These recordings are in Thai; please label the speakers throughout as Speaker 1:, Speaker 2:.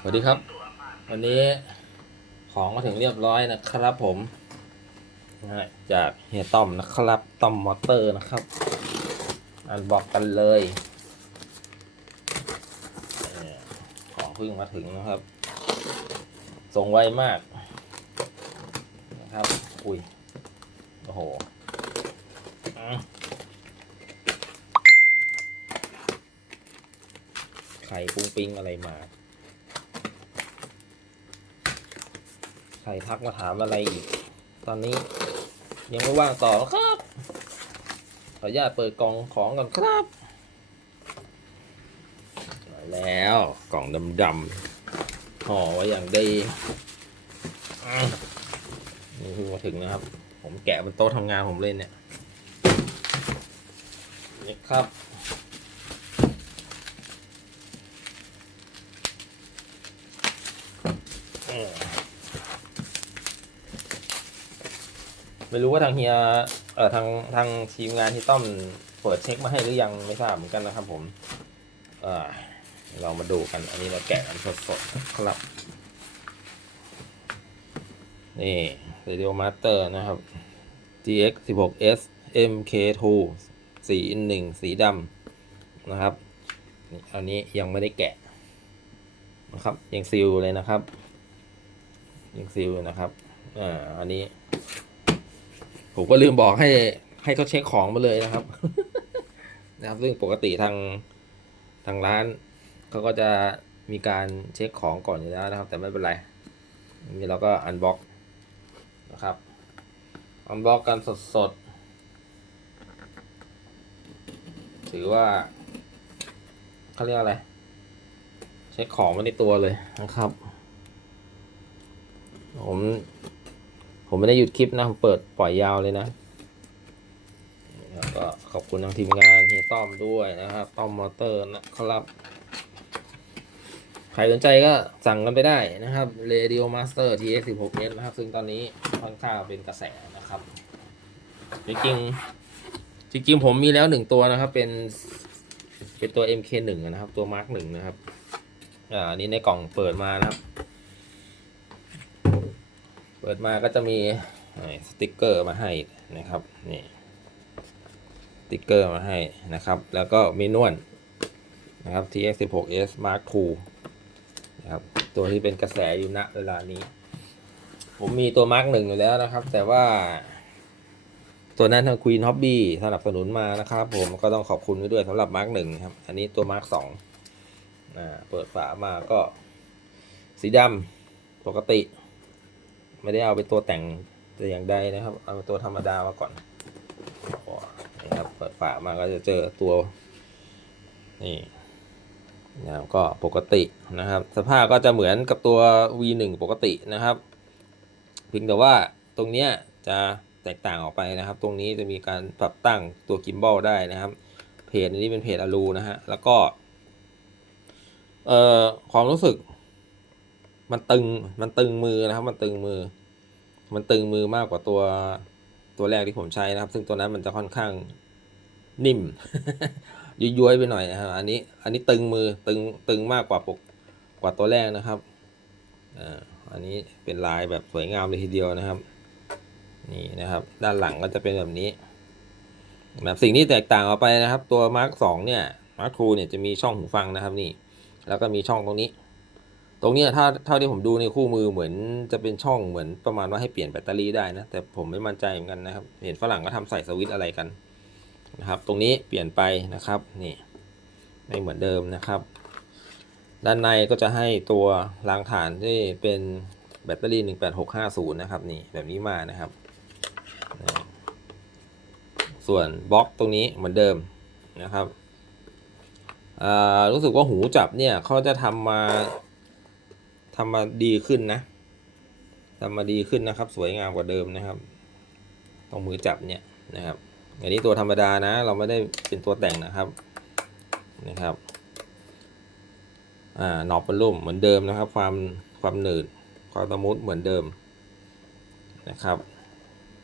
Speaker 1: สวัสดีครับ วันนี้ของมาถึงเรียบร้อยนะครับผม จากเฮียต้อมนะครับต้อมมอเตอร์นะครับ อันบอกกันเลย ของเพิ่งมาถึงนะครับ ส่งไวมาก นะครับ อุ้ย โอ้โหไข่ปุ้งปิ้งอะไรมา ใค รทักมาถามอะไรอีก ตอนนี้ยังไม่ว่างต่อครับ ขออนุญาตเปิดกล่องของก่อนครับมาแล้วกล่องดำๆห่อไว้อย่างดีนี่เพิ่งมาถึงนะครับ ผมแกะบนโต๊ะทำงานผมเลยเนี่ยนี่ครับอืม ไม่รู้ว่าทางเฮียเอ่อทางทางทีมงานที่ต้อมเปิดเช็คมาให้หรือยังไม่ทราบเหมือนกันนะครับผมเอ่อเรามาดูกันอันนี้เราแกะกันสดๆครับ นี่ Radio Master นะครับ GX 16S MK2 สีหนึ่งสีดำนะครับ อันนี้ยังไม่ได้แกะนะครับ ยังซีลเลยนะครับ ยังซีลนะครับอ่าอันนี้ ผมก็ลืมบอกให้ให้เขาเช็คของมาเลยนะครับ นะครับ ซึ่งปกติทางทางร้านเขาก็จะมีการเช็คของก่อนอยู่แล้วนะครับ แต่ไม่เป็นไรนนี้เราก็อันบ็อกนะครับอันบ็อกกันสดๆถือว่าเขาเรียกอะไร เช็คของมาในตัวเลยนะครับ ผม ผมไม่ได้หยุดคลิปนะ ผมเปิดปล่อยยาวเลยนะก็ขอบคุณทางทีมงานเฮียต้อมด้วยนะครับ ต้อมมอเตอร์นะครับ ใครสนใจก็สั่งกันไปได้นะครับ Radio Master TX 16 s นะครับ ซึ่งตอนนี้ค่อนข้างเป็นกระแสนะครับ จริงจริงๆผมมีแล้วหนึ่งตัวนะครับ เป็นเป็นตัว MK1 นะครับ ตัว Mark 1นะครับ อ่า นี้ในกล่องเปิดมานะครับ ปิดมาก็จะมีสติกเกอร์มาให้นะครับนี่สติกเกอร์มาให้นะครับ แล้วก็มีนวลนะครับ TX 16S Mark II นะครับตัวที่เป็นกระแสอยู่ณเวลานี้ ผมมีตัว Mark 1อยู่แล้วนะครับ แต่ว่า ตัวนั้นทาง Queen Hobby สนับสนุนมานะครับ ผมก็ต้องขอบคุณไว้ด้วยสำหรับ Mark 1ครับ อันนี้ตัว Mark 2อ่าเปิดฝามาก็สีดำปกติ ไม่ได้เอาไปตัวแต่งแต่อย่างใดนะครับ เอาตัวธรรมดามาก่อนนะครับเปิดฝามาก็จะเจอตัวนี่นะครับก็ปกตินะครับ สภาพก็จะเหมือนกับตัว V1 ปกตินะครับเพียงแต่ว่าตรงเนี้ยจะแตกต่างออกไปนะครับ ตรงนี้จะมีการปรับตั้งตัวกิมบอลได้นะครับ เพจอันนี้เป็นเพจอลูนะฮะแล้วก็เอ่อความรู้สึก มันตึงมันตึงมือนะครับ มันตึงมือ มันตึงมือมากกว่าตัวตัวแรกที่ผมใช้นะครับ ซึ่งตัวนั้นมันจะค่อนข้างนิ่มย้วยๆไปหน่อยนะครับอันนี้อันนี้ตึงมือตึงตึงมากกว่าปกกว่าตัวแรกนะครับอ่าอันนี้เป็นลายแบบสวยงามเลยทีเดียวนะครับ นี่นะครับ ด้านหลังก็จะเป็นแบบนี้แบบสิ่งที่แตกต่างออกไปนะครับ ตัว Mark 2เนี่ย Mark 2เนี่ยจะมีช่องหูฟังนะครับนี่ แล้วก็มีช่องตรงนี้ ตรงนี้ถ้าเท่าที่ผมดูในคู่มือเหมือนจะเป็นช่องเหมือนประมาณว่าให้เปลี่ยนแบตเตอรี่ได้นะ แต่ผมไม่มั่นใจเหมือนกันนะครับ เห็นฝรั่งก็ทำใส่สวิตอะไรกันนะครับ ตรงนี้เปลี่ยนไปนะครับนี่ไม่เหมือนเดิมนะครับ ด้านในก็จะให้ตัวรางฐานที่เป็นแบตเตอรี่ 18650 นะครับนี่แบบนี้มานะครับ ส่วนบล็อกตรงนี้เหมือนเดิมนะครับรู้สึกว่าหูจับเนี่ยเขาจะทำมา ทำมาดีขึ้นนะทำมาดีขึ้นนะครับ สวยงามกว่าเดิมนะครับตรงมือจับเนี่ยนะครับ อันนี้ตัวธรรมดานะ เราไม่ได้เป็นตัวแต่งนะครับนะครับอ่าหนอบเป็นรุ่มเหมือนเดิมนะครับ ความความหนืดความสมูทเหมือนเดิมนะครับ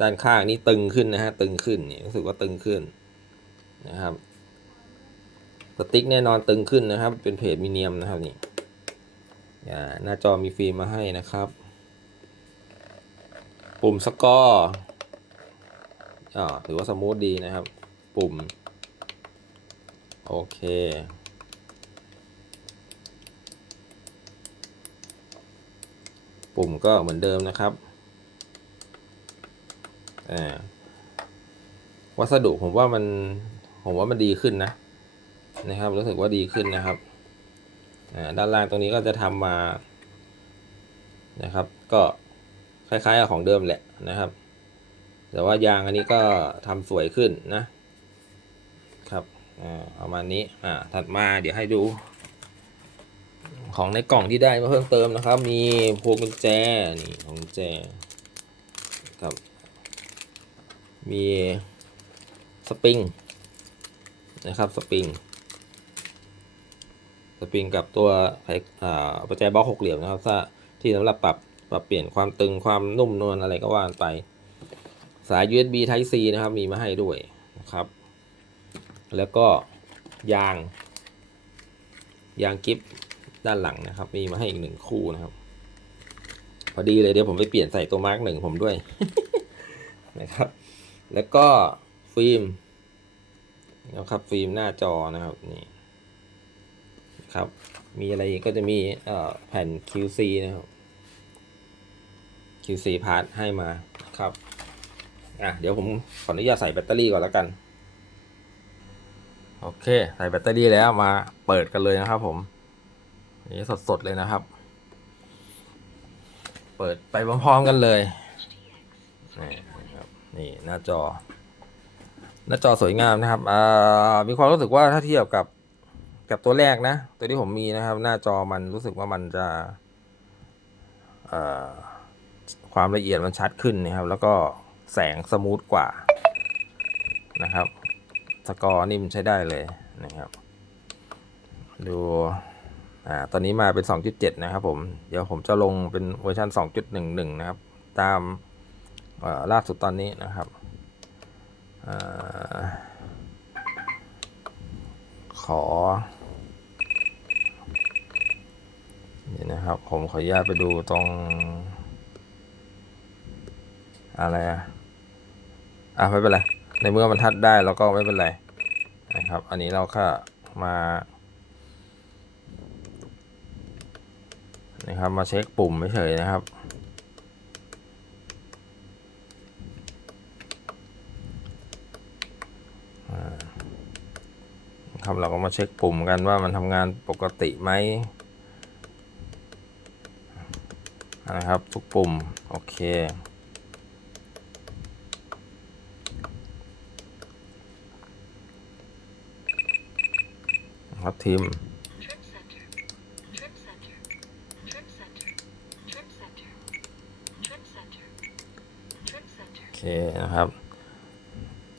Speaker 1: ด้านข้างนี่ตึงขึ้นนะฮะตึงขึ้นนี่รู้สึกว่าตึงขึ้นนะครับสติ๊กแน่นอนตึงขึ้นนะครับ เป็นเพจมีเนียมนะครับนี่ หน้าจอมีฟิล์มมาให้นะครับ ปุ่มสกอร์ถือว่าสมูทดีนะครับ ปุ่ม โอเคปุ่มก็เหมือนเดิมนะครับ วัสดุผมว่ามัน ผมว่ามันดีขึ้นนะ นะครับ รู้สึกว่าดีขึ้นนะครับ ด้านล่างตรงนี้ก็จะทำมานะครับ ก็คล้ายๆกับของเดิมแหละนะครับ แต่ว่ายางอันนี้ก็ทำสวยขึ้นนะครับอ่าประมาณนี้อ่าถัดมาเดี๋ยวให้ดู ของในกล่องที่ได้มาเพิ่มเติมนะครับ มีพวงกุญแจนี่พวงกุญแจครับ มีสปริงนะครับสปริง สปริงกับตัวไขอ่าประแจบล็อกหกเหลี่ยมนะครับที่สำหรับปรับปรับเปลี่ยนความตึงความนุ่มนวลอะไรก็ว่าไป สาย USB Type C นะครับ มีมาให้ด้วยนะครับ แล้วก็ยาง ยางกิฟด้านหลังนะครับ มีมาให้อีกหนึ่งคู่นะครับ พอดีเลยเดี๋ยวผมไปเปลี่ยนใส่ตัวมาร์กหนึ่งผมด้วยนะครับ แล้วก็ฟิล์มนะครับฟิล์มหน้าจอนะครับนี่ ครับ มีอะไรก็จะมีแผ่น QC นะครับ QC part ให้มาครับอะเดี๋ยวผมขออนุญาตใส่แบตเตอรี่ก่อนแล้วกัน โอเค ใส่แบตเตอรี่แล้วมาเปิดกันเลยนะครับ ผมนนี้สดๆเลยนะครับ เปิดไปพร้อมๆกันเลยนี่นะครับนี่หน้าจอ หน้าจอสวยงามนะครับมีความรู้สึกว่าถ้าเทียบกับ กับตัวแรกนะ ตัวที่ผมมีนะครับ หน้าจอมันรู้สึกว่ามันจะความละเอียดมันชัดขึ้นนะครับ แล้วก็แสงสมูทกว่านะครับ สกอร์นี่มันใช้ได้เลยนะครับ ดูอ่าตอนนี้มาเป็น 2.7 นะครับผม เดี๋ยวผมจะลงเป็นเวอร์ชัน2.11 นะครับ ตามล่าสุดตอนนี้นะครับอขอ นี่นะครับ ผมขออนุญาตไปดูตรง อะไรอะอะไม่เป็นไร ในเมื่อมันทัดได้เราก็ไม่เป็นไรนะครับ อันนี้เราก็มานะครับมาเช็คปุ่มเฉยๆนะครับ ครับเราก็มาเช็คปุ่มกันว่ามันทำงานปกติไหม นะครับ ทุกปุ่ม โอเค ครับทีมโอเคนะครับ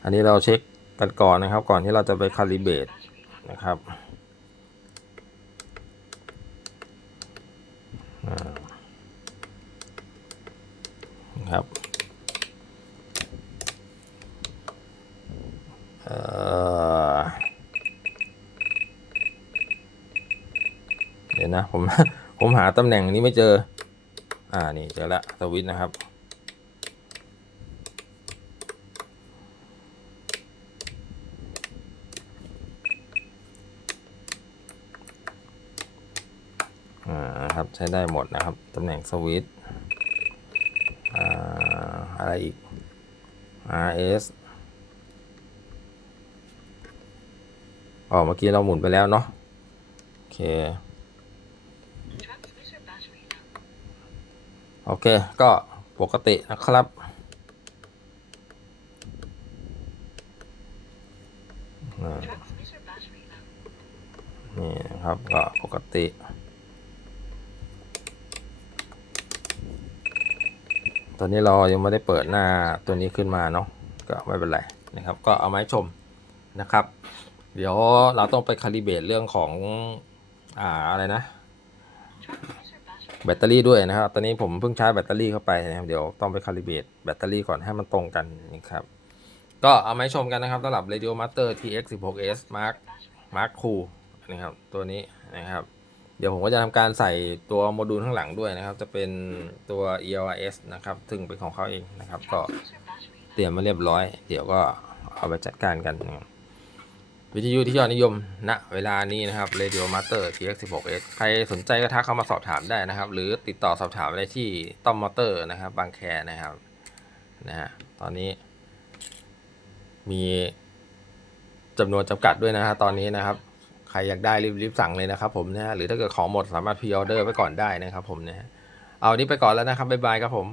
Speaker 1: อันนี้เราเช็คกันก่อนนะครับ ก่อนที่เราจะไปคาลิเบตนะครับอ่านะครับ เดี๋ยวนะผมผมหาตำแหน่งนี้ไม่เจอ อ่านี่เจอละสวิตนะครับ อ่าครับใช้ได้หมดนะครับตำแหน่งสวิตอ่าอะไรอีก RS อ๋อเมื่อกี้เราหมุนไปแล้วเนาะโอเคโอเค ก็ปกตินะครับ นี่นะครับ ก็ปกติ ตอนนี้เรายังไม่ได้เปิดหน้าตัวนี้ขึ้นมาเนาะ ก็ไม่เป็นไรนะครับ ก็เอาไม้ชมนะครับ เดี๋ยวเราต้องไปคาลิเบตเรื่องของอ่าอะไรนะ แบตเตอรี่ด้วยนะครับ ตอนนี้ผมเพิ่งใชาร์จแบตเตอรี่เข้าไปนะครับ เดี๋ยวต้องไปคาลิเบตแบตเตอรี่ก่อนให้มันตรงกันนะครับ ก็เอามาชมกันนะครับสำหรับ Radio Master TX 16S Mark Mark Cool นะครับตัวนี้นะครับ เดี๋ยวผมก็จะทำการใส่ตัวโมดูลข้างหลังด้วยนะครับ จะเป็นตัว ELRS นะครับ ซึ่งเป็นของเขาเองนะครับ ก็เตรียมมาเรียบร้อย เดี๋ยวก็เอาไปจัดการกันนะครับ วิทยุที่ยอดนิยมณเวลานี้นะครับ Radio Master TX16S ใครสนใจก็ทักเข้ามาสอบถามได้นะครับ หรือติดต่อสอบถามได้ที่ต้อมมอเตอร์นะครับ บางแคนะครับนะฮะตอนนี้มีจำนวนจำกัดด้วยนะฮะตอนนี้นะครับ ใครอยากได้รีบๆสั่งเลยนะครับผมนะฮะหรือถ้าเกิดของหมดสามารถพ r ีออเดอร์ไว้ก่อนได้นะครับผมนะฮะเอานี้ไปก่อนแล้วนะครับบ๊ายบายครับผม